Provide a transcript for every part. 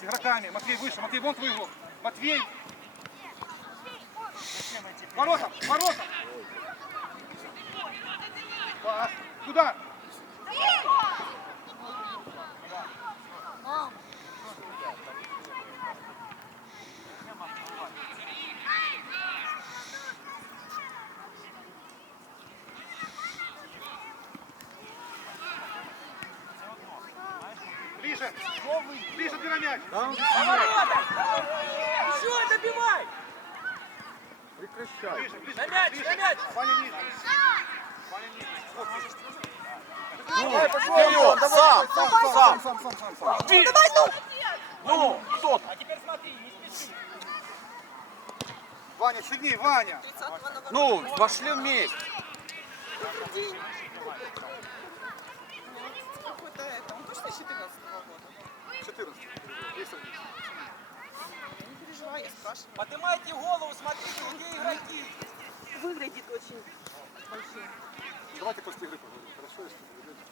С игроками. Матвей выше. Матвей, вон твой игрок. Матвей. Ворота, ворота. Туда. Ближе. Ближе ты на мяч. Еще добивай! Прекращай. На мяч, на мяч! Ваня ниже. Ваня ниже. Ближе. Давай, пошел, давай, сам, сам, сам, сам, сам, сам. Давай, ну! Ну, кто А теперь смотри, не спеши. Ваня, сильней, Ваня. Ну, вошли вместе. Какой-то это, он точно 14 года? 14. Есть один. Я не переживай, я спрашиваю. Поднимайте голову, смотрите, где игроки. Выглядит очень большим. Давайте после игры поговорим. Хорошо, если вы ведете?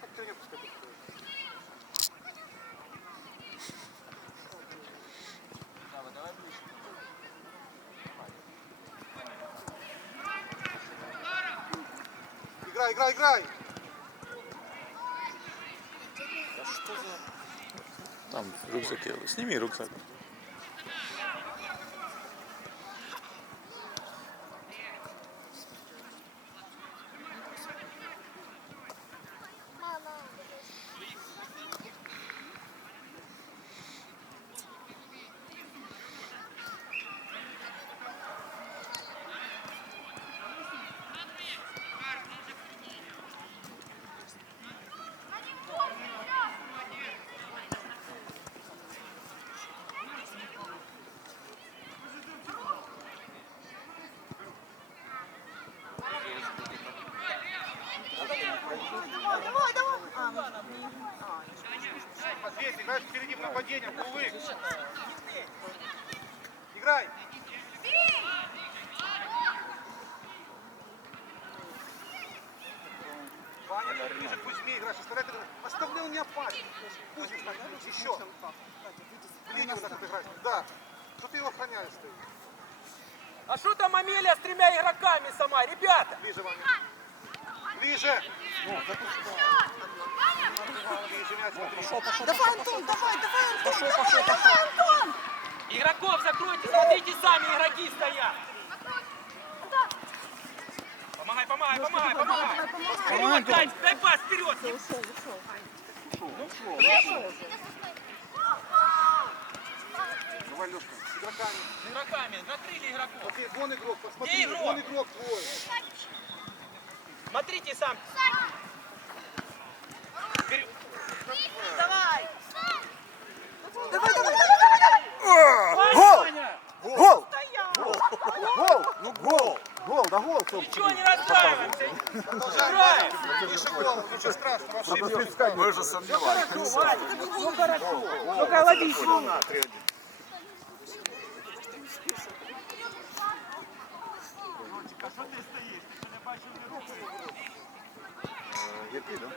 Как тренер пускай подходит. Играй, играй, играй! Там в рюкзаке. Сними рюкзак. 10, знаешь, впереди нападение, булык. Играй. Ваня, ближе к Кузьме играешь, оставляй, оставляй меня парень. Кузьмич, ну, еще. Ленин так играть, да. Что ты его охраняешь ты? А что там Амелия с тремя игроками сама, ребята? Ближе, Ваня. Ближе. Ну, запускай мяч, смотри. Давай, Антон, давай, давай, Антон, давай, давай, Антон! Игроков закройте, смотрите, сами игроки стоят. Помогай, помогай, помогай, помогай. Вперед, дай, дай пас вперед. Ушел, ушел. Давай, Лешка, с игроками. С игроками, накрыли игроков. Окей, вон игрок, посмотри, Где игрок? вон игрок твой. Смотрите сам. Вперед. Давай! Давай, давай, давай, давай! Гол! Ваня, Гол! Гол! Ну, гол! Гол, да гол. Ничего не расстраиваемся. Играем. Выше голову, ничего страшного, ошибся. Мы же сомневались. Все хорошо. Только лови Гірки, да?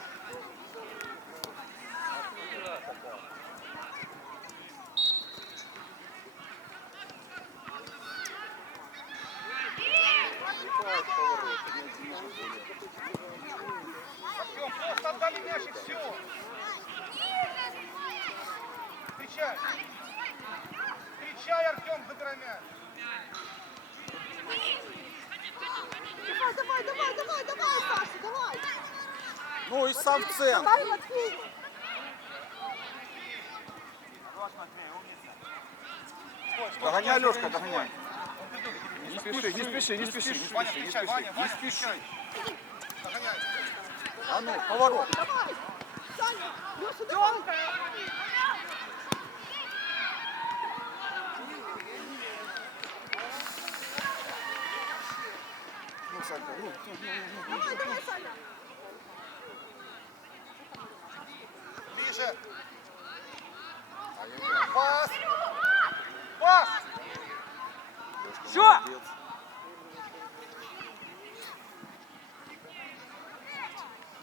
Артем, просто отдали мяч и все. Встречай. Артем, забирай мяч. Давай, давай, давай, давай, давай, Саша, давай! Ну і сам в центр. Давай, Матвей! Догоняй, Лешка, догоняй. Не спеши, не спеши, не спеши, не спеши, не спеши. Ваня, встречай. Догоняй. А ну, поворот. Давай! Саня, Леша, давай! Санька, ну, Давай, давай, Саня! Ближе. Пас. Пас. Все. молодец.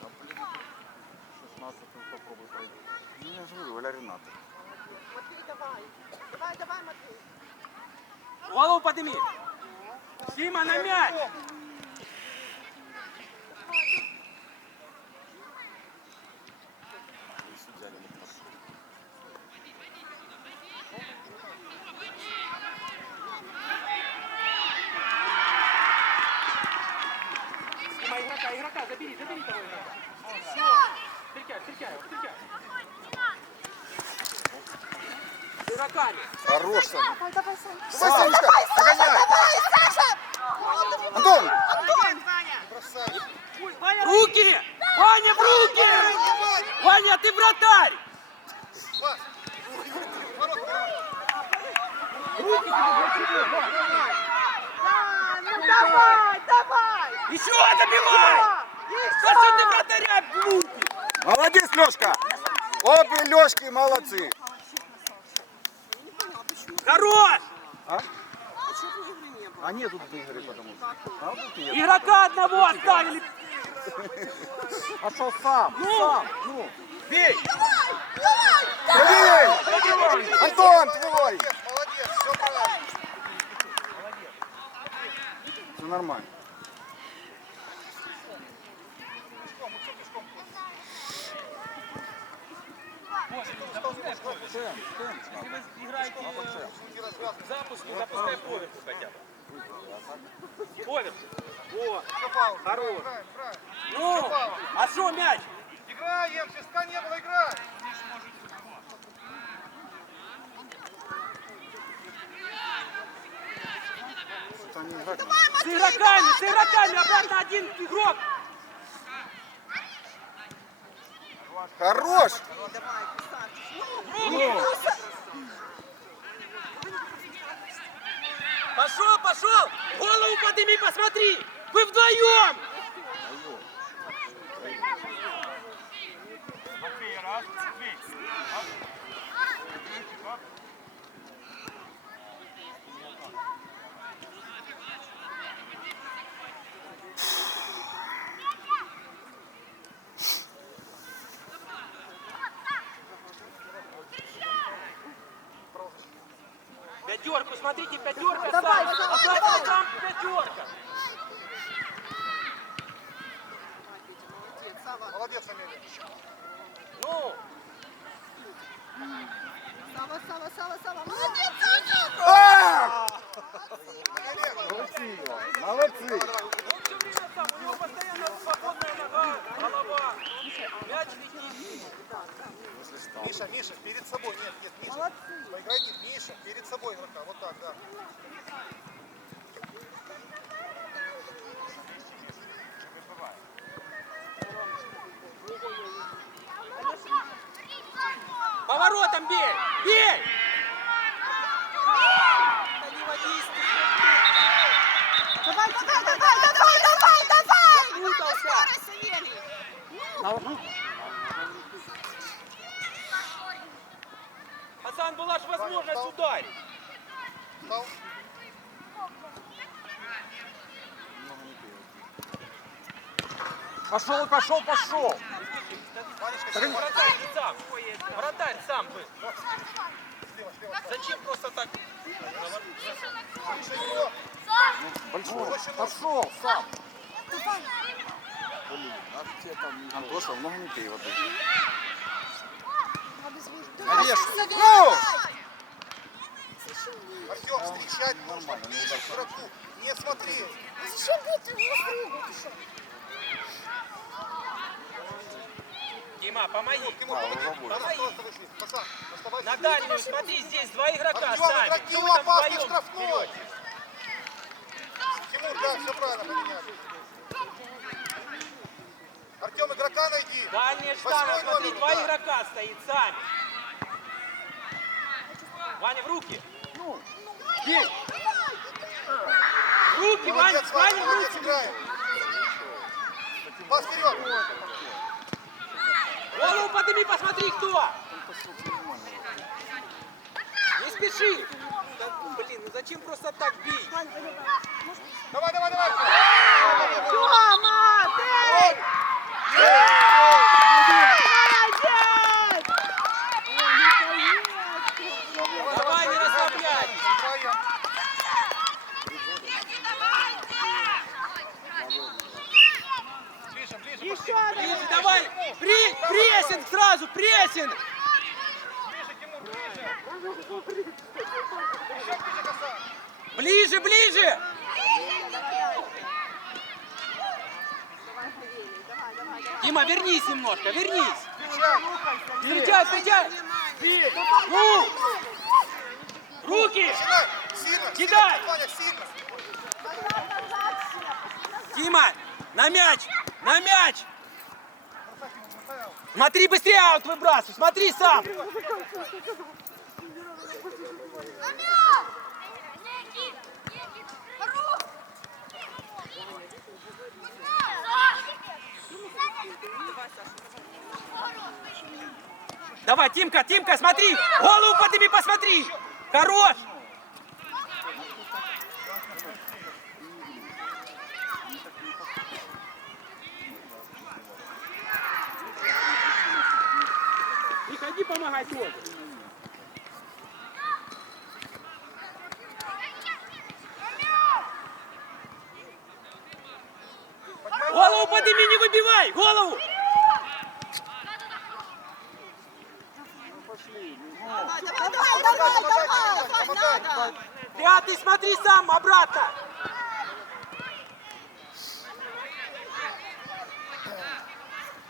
Там, блин, 16 попробуй пройти. Ну, я же говорю, Валя Рената. Матвій, давай. Давай, давай, Матвій. Голову подними. Сима на мяч. И судья не пошел. Сима игрока, игрока, забери, забери того игрока. Встречай, встречай, его, встречай. Игроками. Хорош, Саня. Давай, давай, Сань. Давай, догоняй. Давай, Саша! Антон! Руки! Ваня, в руки! Ваня, ты вратарь! Да, ну давай, давай! Еще забивай! Да что ты вратаря глупый? Молодец, Лешка! Обе Лешки молодцы. Хорош! А нет тут в Игоре, потому что. А вот и Игрока одного оставили. Пошел сам, сам, ну. Бей! Дави! Антон, твой! Молодец, все правильно. Все нормально. Играйте в запуск, не запускай поверху хотя бы. Поверху. О. Хорош. Ну, а что мяч? Играем, свистка не было, играем. С игроками, с игроками, обратно один игрок. Хорош! Давай, красавчик. Пошел, пошел! Голову подними, посмотри! Вы вдвоем! Пятерку, смотрите, пятерка Давай, сам. давай, Обратно давай. сам пятерка. Молодец. Молодец, Амелия. Ну, Сава, Сава, Сава, Сава. Молодец, Сава! А! Амелия, Молодцы, молодцы. он все время сам, у него постоянно свободная нога, голова. Мяч летит. Миша, Миша, перед собой. Нет, нет, Миша. Молодцы. Поиграй, Миша, перед собой игрока. Вот так, да. Поворотом бей! Бей! Да не водись ты, Давай, давай, давай, давай, давай, давай! Запутался. Скорость, Савелий! Пацан, была же возможность ударить. Стал. Пошел, пошел, Вратарь сам. Вратарь сам слева. Зачем просто так? Большой. Пошел, сам. Блин, а где там... Антоша, много не пей воды. Нарежь. Ну! Артем, встречать нужно. Ближе к игроку. Не смотри. Зачем ты его Дима, помоги. Тимур, помоги. Помоги. На дальнюю, смотри, здесь два игрока сами. игроки у опасный штрафной. Тимур, да, все правильно поменяли. Артем, игрока найди. Дальняя Восьмой смотри, номер, два да. игрока стоит сами. Ваня, в руки. Бей! В руки, Ваня, Молодец, Ваня, Ваня, в руки. играем. Пас вперед. Голову подними, посмотри, кто. Не спеши. Да, блин, ну зачем просто так бить? Давай, давай, давай. Тёма, ты! Прессинг сразу, прессинг! Ближе, ближе! Дима, вернись немножко, вернись! Встречай, встречай! Ну! Руки! Кидай! Дима, на мяч! На мяч! Смотри, быстрее аут выбрасывай! Смотри сам! Давай, Тимка, Тимка, смотри! Голову подними, посмотри! Хорош! Не ходи помогать тоже. Голову подними, не выбивай! Голову! Давай, давай, давай, давай, давай, надо. Пятый, смотри сам, обратно!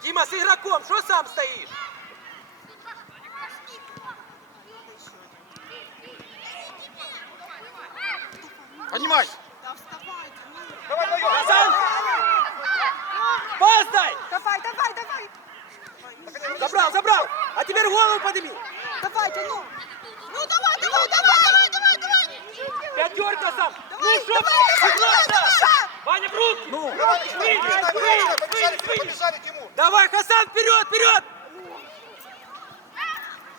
Дима, с игроком, что сам стоишь? Поднимай. Да вставайте. Давай, вдвоем. Назад! Пас дай! Давай, давай, давай. Забрал, забрал! А теперь голову подними! Давайте, ну. Ну давай, давай, давай, давай, давай, давай. Пятерка сам! Давай, ну что давай, давай, давай, давай. Ваня, в руки! Ну, Давай, побежали, побежали, побежали, Тимур. Давай, Хасан, вперед, вперед!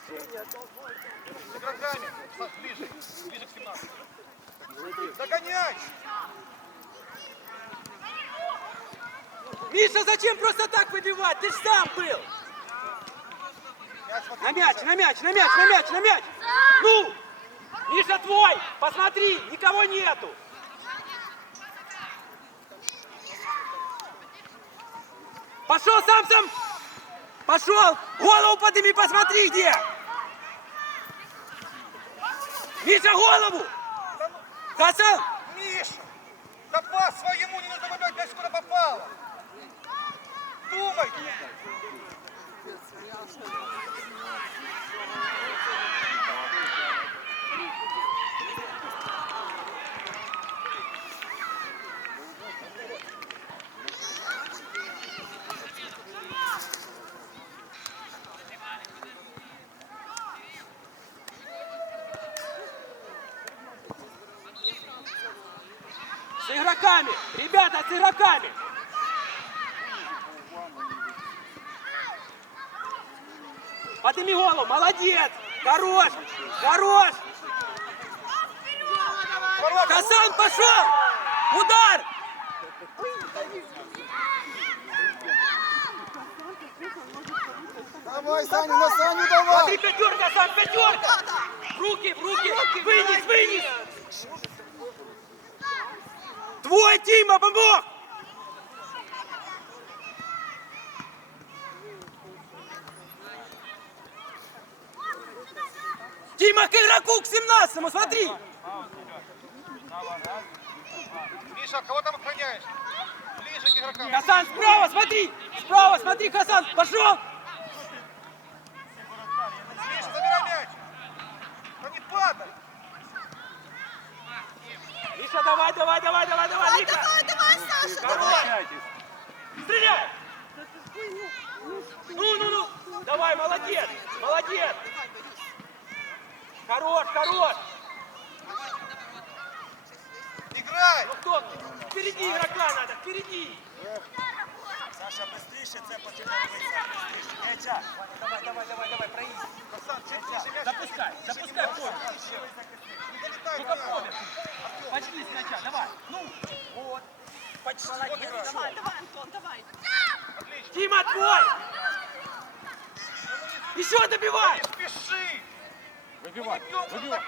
С игроками. Ближе. Ближе к 17. Догоняй. Миша, зачем просто так выбивать? Ты ж сам был! На мяч, на мяч, на мяч, на мяч, на мяч! Ну! Миша твой! Посмотри, никого нету! Пошел сам сам! Пошел! Голову подними, посмотри где! Миша, голову! Хасан! Миша, да пас своему не нужно выбивать мяч, куда попало. Думай. С игроками! Ребята, с игроками! Подними голову, молодец! Хорош! Хорош! Хасан, пошел! Удар! Давай, Саня, на Саню Смотри, давай. пятерка, сам пятерка! В руки, в руки! Вынес, вынес! Твой, Тима, помог! Тима, к игроку, к 17 смотри! Миша, кого там охраняешь? Ближе к игрокам. Хасан, справа, смотри! Справа, смотри, Хасан, пошел! Миша, забирай мяч. Да не падай. Миша, давай, давай, давай, давай, давай, Давай, Ника! давай, давай, Саша, давай. Давай! Стреляй! Ну, ну, ну! Давай, молодец! Молодец! Хорош, хорош! Играй. Ну кто? Впереди игрока надо, впереди! Саша, быстріше це починає битися. М'яча. Давай, давай, давай, давай, проїзд. Пацан, чуть ближе мяч. Запускай, запускай поле! Не долетай Ну-ка туда. поле! Почти с мяча, давай! Ну! Вот! Почти! Молодец! Давай, давай, Антон, давай. Дима, твой! Еще добивай! Не спеши. Выбивай, выбивай.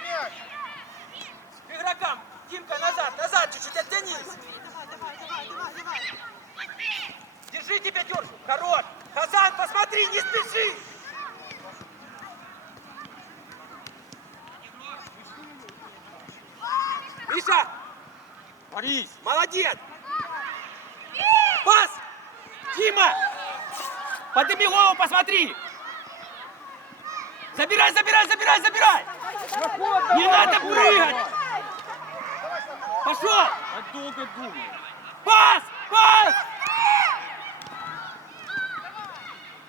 К игрокам! Димка, назад, назад чуть-чуть оттянись! Давай, давай, давай, давай, давай. Держите пятерку! Хорош! Хасан, посмотри, не спеши! Молодец! Пас! Дима! Подними голову, посмотри! Забирай, забирай, забирай, забирай! Не надо прыгать! Пошел! А долго думай. Пас! Пас!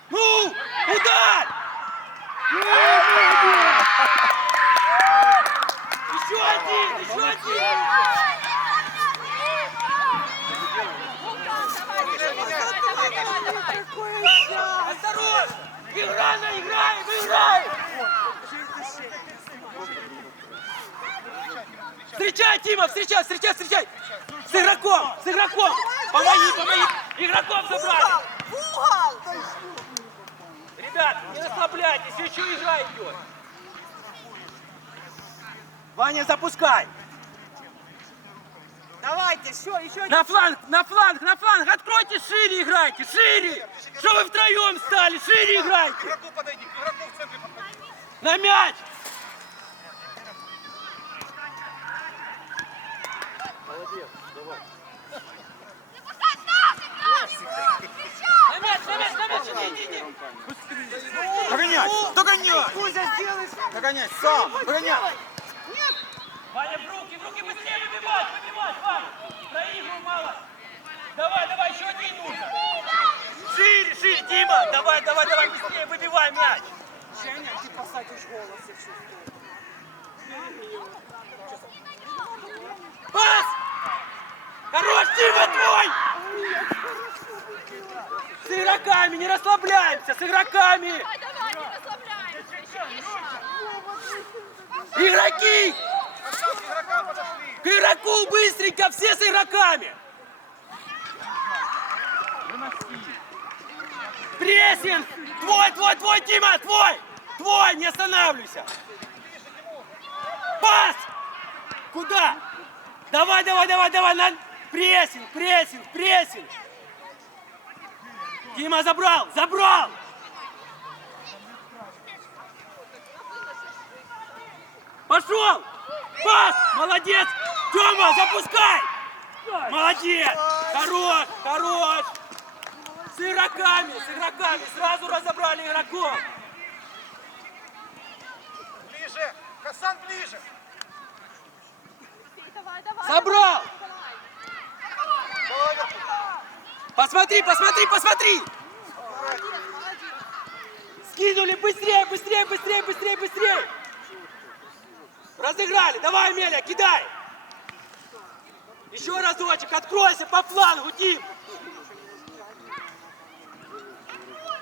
Ну! Удар! Еще один! Еще один! Осторожно! Играем, играем, играем! Встречай, Тима, встречай, встречай, встречай! С игроком, с игроком! Помоги, помоги! Игроком угол! Ребят, не расслабляйтесь, еще игра идет. Ваня, запускай. Давайте, все, еще На фланг, на фланг, на фланг. Откройте шире, играйте, шире. Что вы втроем стали? Шире играйте. Игроку подойди, к игроку в центре подходи. На мяч. На мяч, на мяч, на мяч, иди, иди, иди. Догоняй! Догоняй! Догоняй, сам! Догоняй! Ваня, в руки, в руки, быстрее выбивать, выбивать, Ваня. На игру мало. Давай, давай, еще один нужно. Шире, шире, Дима. Давай, давай, давай, быстрее, выбивай мяч. Женя, ты посадишь голос, я чувствую. Пас! Хорош, Дима, твой! С игроками, не расслабляемся, с игроками! Давай, не расслабляемся. Игроки! К игроку быстренько, все с игроками! Прессинг! Твой, твой, твой, Дима, твой! Твой, не останавливайся! Пас! Куда? Давай, давай, давай, давай! На... Прессинг, прессинг, прессинг! Дима забрал, забрал! Пошел! Пас! Молодец! Тёма, запускай! Молодец! Хорош! Хорош! С игроками, с игроками! Сразу разобрали игроков! Ближе. Хасан, ближе. Давай, давай. Забрал! Давай. Посмотри, посмотри, посмотри! Скинули! Быстрее, быстрее, быстрее, быстрее, быстрее! Разыграли! Давай, Меля, кидай! Еще разочек, откройся по флангу, Дим!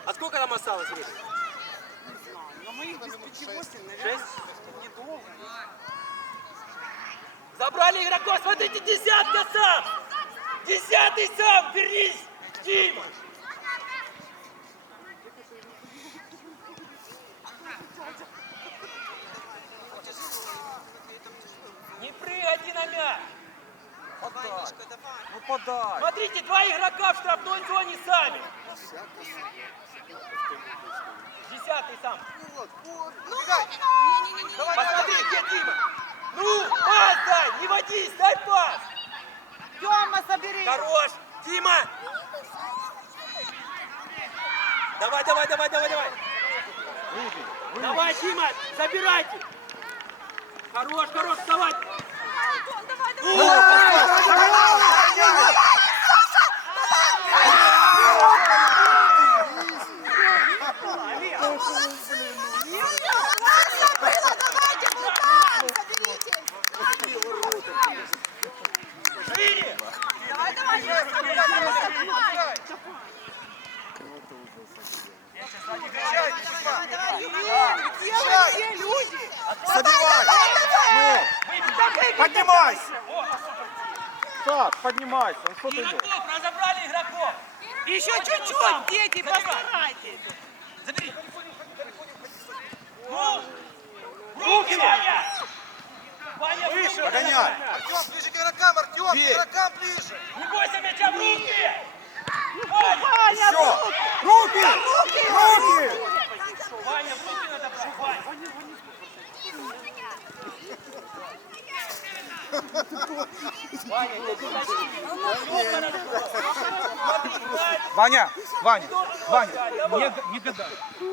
А сколько там осталось, Рысь? Но мы их без пяти восемь, наверное, недолго. Забрали игроков, смотрите, десятка сам! Десятый сам, вернись! Дима! Не прыгайте на мяч! Ну подай! Смотрите, два игрока в штрафной зоне сами! Десятый сам! Посмотри, где Дима! Ну, пас дай, не водись, дай пас! Тёма, забери. Хорош! Дима! Давай, давай, давай, давай, давай! Давай, Дима, забирайте! Хорош, хорош, вставай! Давай, давай. Давайте, Булган, соберитесь. Шире! Давай, давай, давай, давай, давай. Встречай, Вячеслав. Давай, Юрий, делай все люди. Забивай! Давай, Ну! Поднимайся! Так, поднимайся, ну что ты делаешь? Игроков, разобрали игроков! Еще чуть-чуть, дети, Забирай. постарайтесь. Забери! Ну! Руки, Ваня! Ваня, выше! Догоняй! Артем, ближе к игрокам, Артем, к Бей. игрокам ближе. Не бойся мяча в руки! Ваня! Ваня, Все! руки. Руки! Руки! Ваня, в руки надо брать, Ваня! Ваня. Ваня, Ваня, Ваня, не, не гадай.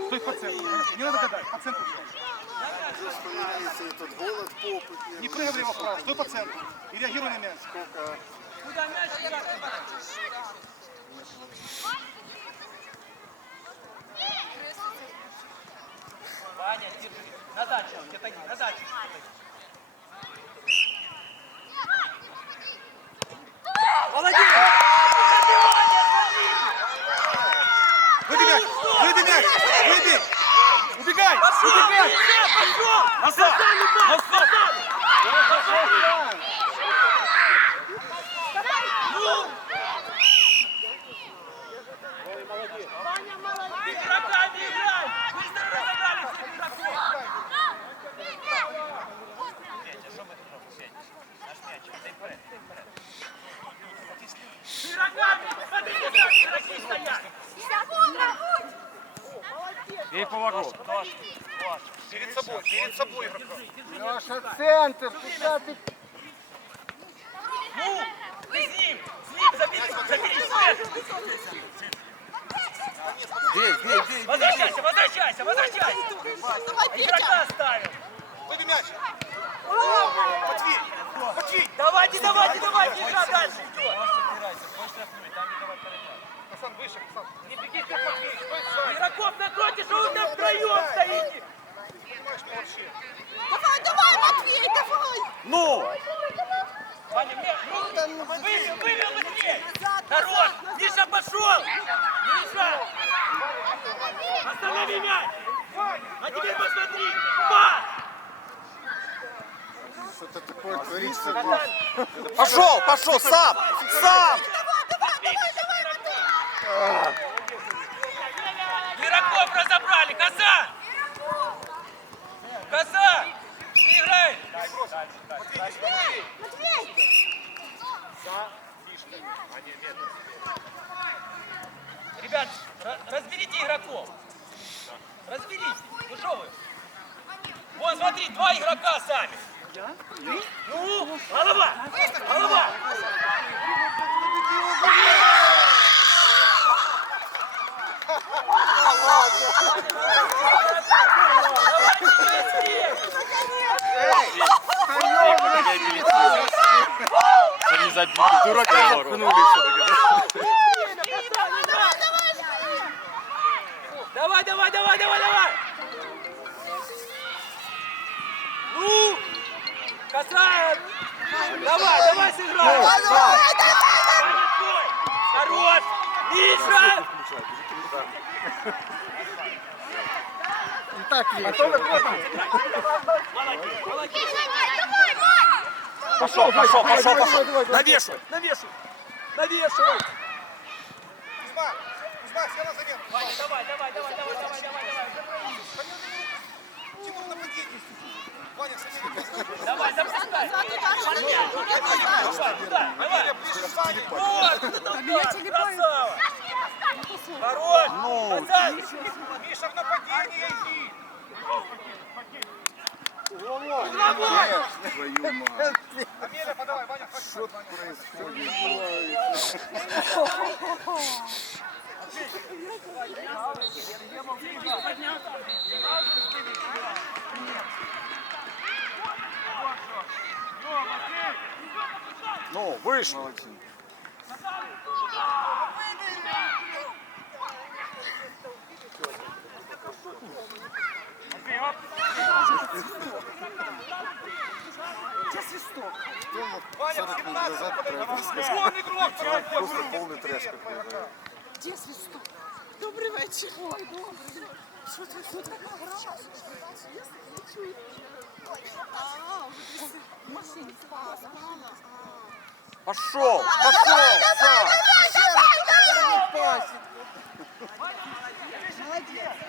Стой по центру. Не надо гадать, по центру стой. Тут голод попыт. Не прыгай влево вправо, стой по центру. И реагируй на мяч. Куда мяч? Ваня, держи. Назад сейчас, где-то один, назад чуть-чуть. Молодец! Выйди мяч, выйди мяч, выйди. Убегай, Пошел! убегай. Пошел! Назад! Назад! Ну! Игроками играй! Быстро разобрали всех игроков! С игроками! Смотрите, как игроки стоят! И поворот. Перед собой, перед собой игрока. Леша, центр. Куда ты? Ну! Ты с ним! С ним забери! Забери сверху! Здесь, здесь, здесь. Возвращайся! Возвращайся! Возвращайся! Давай, Петя. Игрока оставил! Выйди мяч. Матвей, Матвей. Давайте, давайте, давайте! Игра дальше идет! Хасан, выше, Хасан. Не беги, как Матвей, стой сзади. Игроков накройте, что вы там втроем стоите! Понимаешь, что вообще. Давай, давай, Матвей, давай. Ну! Ваня, мне, ну, вывел, вывел быстрее! Хорош! Миша пошел! Миша! Останови мяч! А теперь посмотри! Пас! Что-то такое творится. Наталья, Пошел, пошел, сам! Сам! Игроков разобрали! Коза! Коза! Ты играешь! Ребят, ра- разберите игроков. Разберите. Ну что вы? Вон, смотри, два игрока сами. Ну, голова! Голова! Давайте быстрее! Це не забити. Дурака заткнули все-таки. Давай, давай, давай, давай, давай! Ну! Касаем! Давай, давай сыграй! Молодой! Хорош! Миша! Молодец, молодец! Пошел, пошел, пошел, пошел. Навешивай. Навешивай! Навешивай! Кузьма, Кузьма, все на замену. Ваня, давай, давай, давай, давай, давай, давай, давай! Тимур нападение. Ваня, садись. Давай, запускай! Давай, туда, давай! Вот, красава! Хорош! Пацан! Миша, в нападение иди. Твою мать. Амеля, подавай, Ваня, хватит. Ваня. Ну, вышел. Ваня, 17 назад подойди. Вон игрок, чего Просто полный трэш какой-то. Де свисток? Добрий вечір. Ой. А, вже десь в машині спала, спала. Пошел, пошел, сам.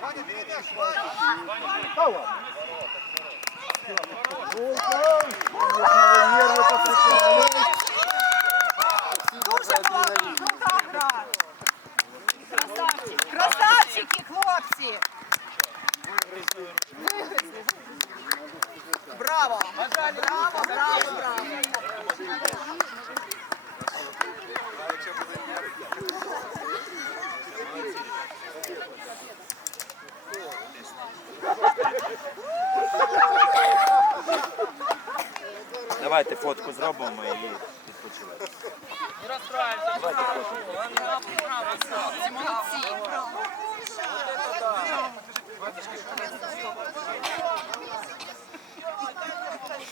Ваня, бери мяч, Ваня. Нервы Давайте фотку